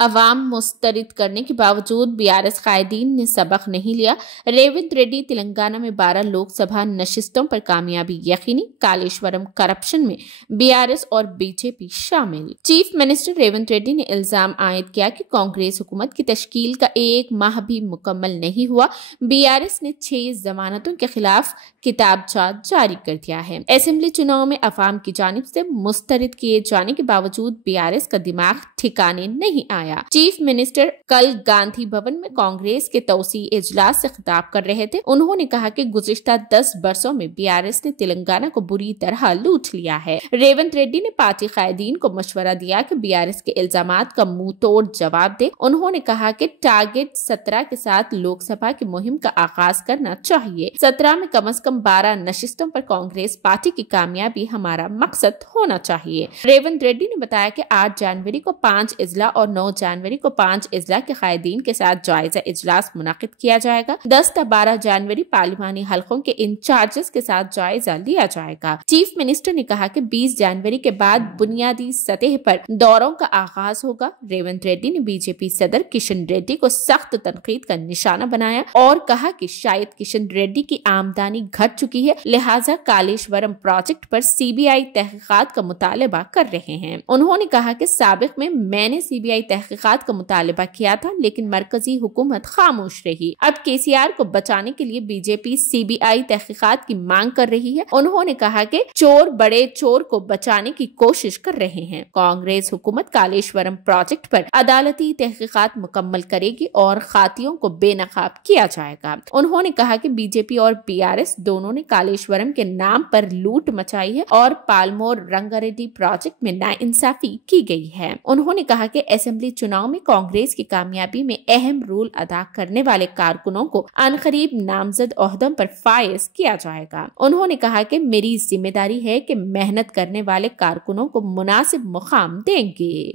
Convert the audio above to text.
عوام مسترد کرنے کے باوجود BRS قائدین نے سبق نہیں لیا۔ ریونت ریڈی تلنگانہ میں 12 لوک سبھا نشستوں پر کامیابی یقینی، کالیشورم کرپشن میں BRS اور BJP شامل۔ چیف منسٹر ریونت ریڈی نے الزام عائد کیا کہ کانگریس حکومت کی تشکیل کا 1 ماہ بھی مکمل نہیں ہوا، BRS نے 6 ضمانتوں کے خلاف کتابچہ جاری کر دیا ہے۔ اسمبلی چناؤ میں عوام کی جانب سے مسترد کیے جانے کے باوجود BRS کا دماغ ٹھکانے نہیں آیا۔ چیف منسٹر کل گاندھی بھون میں کانگریس کے توسیع اجلاس سے خطاب کر رہے تھے۔ انہوں نے کہا کہ گزشتہ 10 برسوں میں BRS نے تلنگانہ کو بری طرح لوٹ لیا ہے۔ ریونت ریڈی نے پارٹی قائدین کو مشورہ دیا کہ BRS کے الزامات کا منہ توڑ جواب دے۔ انہوں نے کہا کہ ٹارگٹ 17 کے ساتھ لوک سبھا کی مہم کا آغاز کرنا چاہیے۔ 17 میں کم از کم 12 نشستوں پر کانگریس پارٹی کی کامیابی ہمارا مقصد ہونا چاہیے۔ ریونت ریڈی نے بتایا کہ 8 جنوری کو 5 اضلاع اور 9 جنوری کو 5 اضلاع کے قائدین کے ساتھ جائزہ اجلاس منعقد کیا جائے گا۔ 10 تا 12 جنوری پارلیمانی حلقوں کے انچارجز کے ساتھ جائزہ لیا جائے گا۔ چیف منسٹر نے کہا کہ 20 جنوری کے بعد بنیادی سطح پر دوروں کا آغاز ہوگا۔ ریونت ریڈی نے BJP صدر کشن ریڈی کو سخت تنقید کا نشانہ بنایا اور کہا کہ شاید کشن ریڈی کی آمدنی گھٹ چکی ہے، لہٰذا کالیشورم پروجیکٹ پر CBI تحقیقات کا مطالبہ کر رہے ہیں۔ انہوں نے کہا کہ سابق میں نے CBI تحقیقات کا مطالبہ کیا تھا لیکن مرکزی حکومت خاموش رہی۔ اب KCR کو بچانے کے لیے BJP CBI تحقیقات کی مانگ کر رہی ہے۔ انہوں نے کہا کہ چور بڑے چور کو بچانے کی کوشش کر رہے ہیں۔ کانگریس حکومت کالیشورم پروجیکٹ پر عدالتی تحقیقات مکمل کرے گی اور خاطیوں کو بے نقاب کیا جائے گا۔ انہوں نے کہا کہ BJP اور BRS دونوں نے کالیشورم کے نام پر لوٹ مچائی ہے اور پالمور رنگاریڈی پروجیکٹ میں ناانصافی کی گئی ہے۔ انہوں نے کہا کہ اسمبلی چناؤ میں کانگریس کی کامیابی میں اہم رول ادا کرنے والے کارکنوں کو عنقریب نامزد عہدوں پر فائز کیا جائے گا۔ انہوں نے کہا کہ میری ذمہ داری ہے کہ محنت کرنے والے کارکنوں کو مناسب مقام دیں گے۔